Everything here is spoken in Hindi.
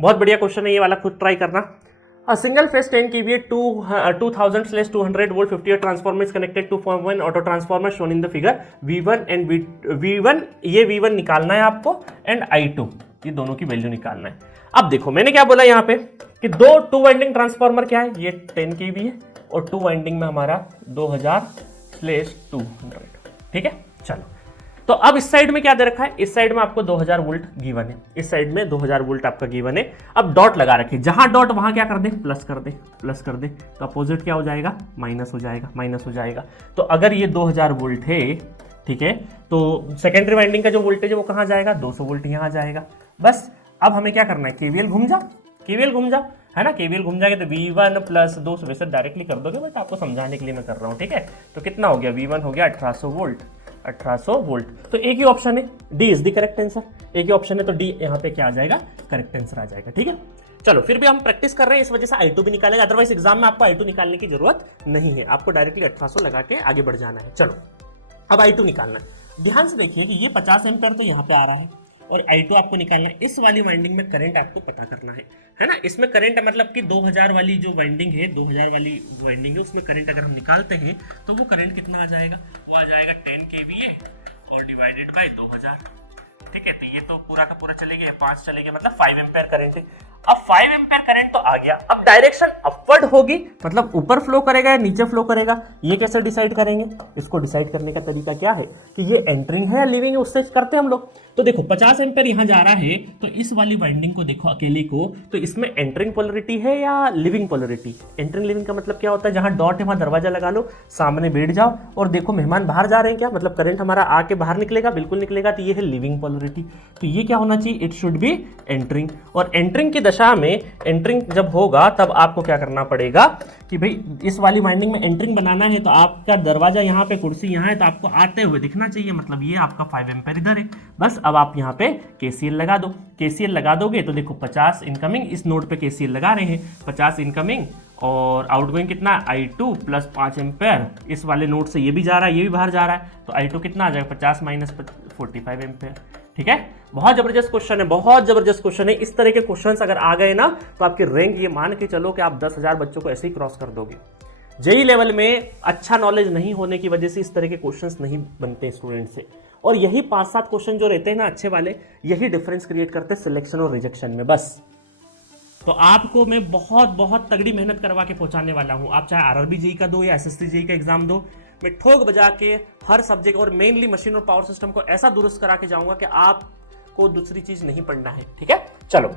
बहुत बढ़िया क्वेश्चन है ये वाला, खुद ट्राई करना। A single phase 10 kVA 2000/200 volt 50 watt transformer is connected to form one auto transformer shown in the figure V1 and V1 ये V1 निकालना है आपको एंड I2 ये दोनों की वैल्यू निकालना है। अब देखो मैंने क्या बोला यहाँ पे कि दो टू वाइंडिंग ट्रांसफार्मर क्या है, ये 10 kV है और टू वाइंडिंग में हमारा 2000/200, ठीक है। चलो तो अब इस साइड में क्या दे रखा है, इस साइड में आपको 2000 वोल्ट गिवन है, इस साइड में 2000 वोल्ट आपका गिवन है। अब डॉट लगा रखे, जहां डॉट वहां क्या कर दे, प्लस कर दे, प्लस कर दे, तो अपोजिट क्या हो जाएगा, माइनस हो जाएगा, माइनस हो जाएगा। तो अगर ये 2000 वोल्ट है, ठीक है, तो सेकेंडरी वाइंडिंग का जो वोल्टेज है वो कहां जाएगा, 200 वोल्ट यहां जाएगा। बस अब हमें क्या करना है, केवीएल घूम जाओ, केवीएल घूम जाओ, है ना, केवीएल घूम जाएगा तो V1 + 200 वैसे डायरेक्टली कर दोगे, बट आपको समझाने के लिए मैं कर रहा हूँ, ठीक है। तो कितना हो गया, V1 हो गया 1800 वोल्ट, 1800 वोल्ट। तो एक ही ऑप्शन है, D is the correct answer, एक ही ऑप्शन है, तो डी यहाँ पे क्या आ जाएगा, करेक्ट आंसर आ जाएगा, ठीक है। चलो फिर भी हम प्रैक्टिस कर रहे हैं, इस वजह से I2 भी निकालेगा, अदरवाइज एग्जाम में आपको I2 निकालने की जरूरत नहीं है, आपको डायरेक्टली 1800 लगा के आगे बढ़ जाना है। चलो अब I2 निकालना है, ध्यान से देखिए कि ये 50 एम्पीयर तो यहाँ पे आ रहा है और I2 आपको निकालना है। इस वाली वाइंडिंग में करंट आपको पता करना है ना। इसमें करंट मतलब कि 2000 वाली जो वाइंडिंग है, 2000 वाली वाइंडिंग है, उसमें करंट अगर हम निकालते हैं तो वो करंट कितना आ जाएगा, वो आ जाएगा 10 kVA और डिवाइडेड बाय 2000, ठीक है। तो ये तो पूरा का पूरा चले गया, 5 चले गए, मतलब 5 एम्पीयर करंट है। अब 5 एम्पीयर करंट तो आ गया, अब डायरेक्शन अपवर्ड होगी, मतलब ऊपर फ्लो करेगा या नीचे फ्लो करेगा, ये कैसे डिसाइड करेंगे। इसको डिसाइड करने का तरीका क्या है कि ये एंटरिंग है या लिविंग है, उससे करते हैं हम लोग। तो देखो 50 एम्पीयर यहां जा रहा है, तो इस वाली वाइंडिंग को देखो अकेली को, तो इसमें एंटरिंग पोलरिटी है या लिविंग पोलरिटी। एंटरिंग लिविंग का मतलब क्या होता है, जहां डॉट है वहां दरवाजा लगा लो, सामने बैठ जाओ और देखो मेहमान बाहर जा रहे हैं क्या, मतलब करंट हमारा आके बाहर निकलेगा, बिल्कुल निकलेगा, तो ये है लिविंग पोलरिटी। तो ये क्या होना चाहिए, इट शुड बी एंटरिंग। और एंटरिंग की दशा में, एंटरिंग जब होगा तब आपको क्या करना पड़ेगा कि भाई इस वाली वाइंडिंग में एंटरिंग बनाना है, तो आपका दरवाजा यहाँ पे, कुर्सी यहाँ है, तो आपको आते हुए दिखना चाहिए, मतलब ये आपका 5 एम्पीयर इधर है। बस अब आप यहाँ पे केसीएल लगा दो, केसीएल लगा दोगे तो देखो 50 इनकमिंग, इस नोड पे केसीएल लगा रहे हैं, 50 इनकमिंग और आउटगोइंग कितना, I2 + 5 एम्पीयर, इस वाले नोड से ये भी जा रहा है, ये भी बाहर जा रहा है, तो I2 कितना आ जाएगा, 50 - 45 एम्पीयर, ठीक है। बहुत जबरदस्त क्वेश्चन है, बहुत जबरदस्त क्वेश्चन है। इस तरह के क्वेश्चंस अगर आ गए ना तो आपकी रैंक ये मान के चलो कि आप 10,000 बच्चों को ऐसे ही क्रॉस कर दोगे। जेई लेवल में अच्छा नॉलेज नहीं होने की वजह से इस तरह के क्वेश्चंस नहीं बनते स्टूडेंट से, और यही 5-7 क्वेश्चन जो रहते हैं ना अच्छे वाले, यही डिफरेंस क्रिएट करते हैं सिलेक्शन और रिजेक्शन में। बस तो आपको मैं बहुत बहुत तगड़ी मेहनत करवा के पहुंचाने वाला हूं, आप चाहे आरआरबी जेई का दो या एसएससी जेई का एग्जाम दो, मैं ठोक बजा के हर सब्जेक्ट और मेनली मशीन और पावर सिस्टम को ऐसा दुरुस्त करा के जाऊंगा कि आपको दूसरी चीज नहीं पढ़ना है, ठीक है। चलो